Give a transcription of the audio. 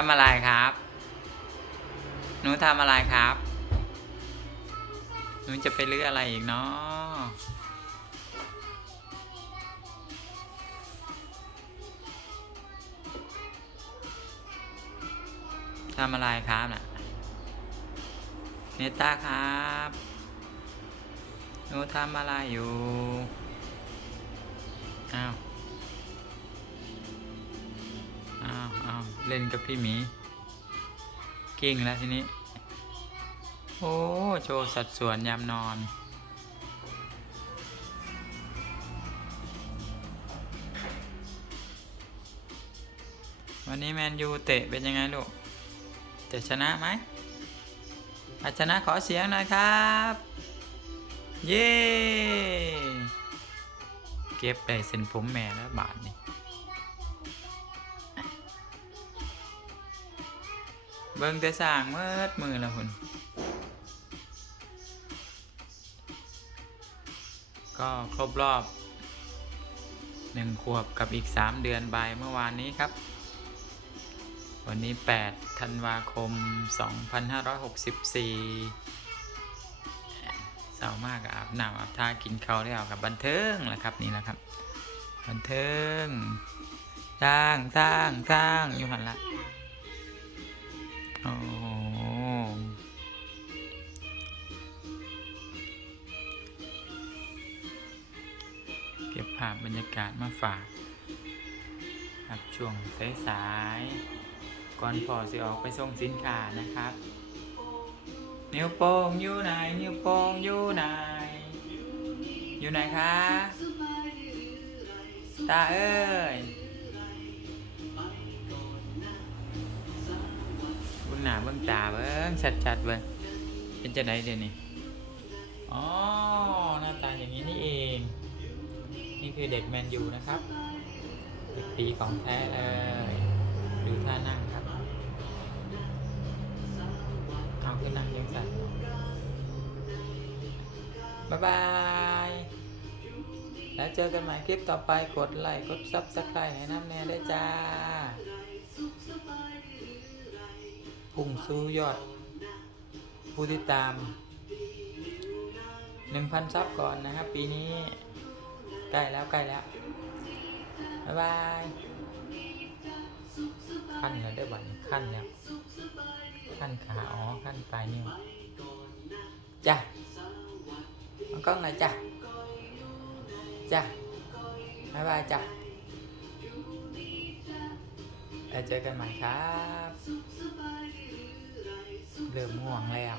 ทำอะไรครับ หนูทำอะไรครับ หนูจะไปเลื้ออะไรอีกเนาะทำอะไรครับน่ะเนต้าครับ หนูทำอะไรอยู่ อ้าว เล่นกับพี่หมีเก่งแล้วทีนี้ โอ้ โชว์สัดส่วนยามนอน วันนี้แมนยูเตะเป็นยังไงลูกจะชนะไหมอาชนะขอเสียงหน่อยครับ เย้ เก็บได้เส้นผมแม่แล้วบาทนี่ เบิ่งแต่สร้างเมื่ดมือละคุณก็ครบรอบหนึ่งขวบกับอีก3เดือนใบเมื่อวานนี้ครับ วันนี้8ธันวาคม2564เศร้ามากอาบน้ำอาบท่ากินข้าวได้เอากับบันเทิงแหละครับนี่แหละครับ บันเทิงสร้างสร้างสร้างอยู่หันละ อ้โหเก็บภาพบรรยากาศมาฝากครับช่วงสายๆก่อนพอสิออกไปส่งสินค้านะครับ นิ้วโป้งอยู่ไหน นิ้วโป้งอยู่ไหน อยู่ไหนคะ ตาเอ้ย ตาเบิ่งชัดๆเบิ่งเป็นจะไหนเดี๋ยวนี้อ๋อหน้าตาอย่างนี้นี่เอง นี่คือเด็กแมนยูนะครับเด็กปีของแท้เลยดูท่านั่งครับเอาขึ้นนั่งยังสั่นบ๊ายบาย แล้วเจอกันใหม่คลิปต่อไปกดไลค์กดซับสไครต์ให้น้ำแน่ได้จ้า พุ่งสู้ยอด ผู้ติดตาม 1,000 ซับก่อนนะครับ ปีนี้ใกล้แล้วใกล้แล้ว บ๊ายบายขั้นแล้วได้บัตรขั้นแล้วขั้นขาอ๋อขั้นปลายนิ้วจ้ะมันกล้องจ้ะจ้ะบ๊ายบายจ้ะแล้วเจอกันใหม่ครับ เริ่มง่วงแล้ว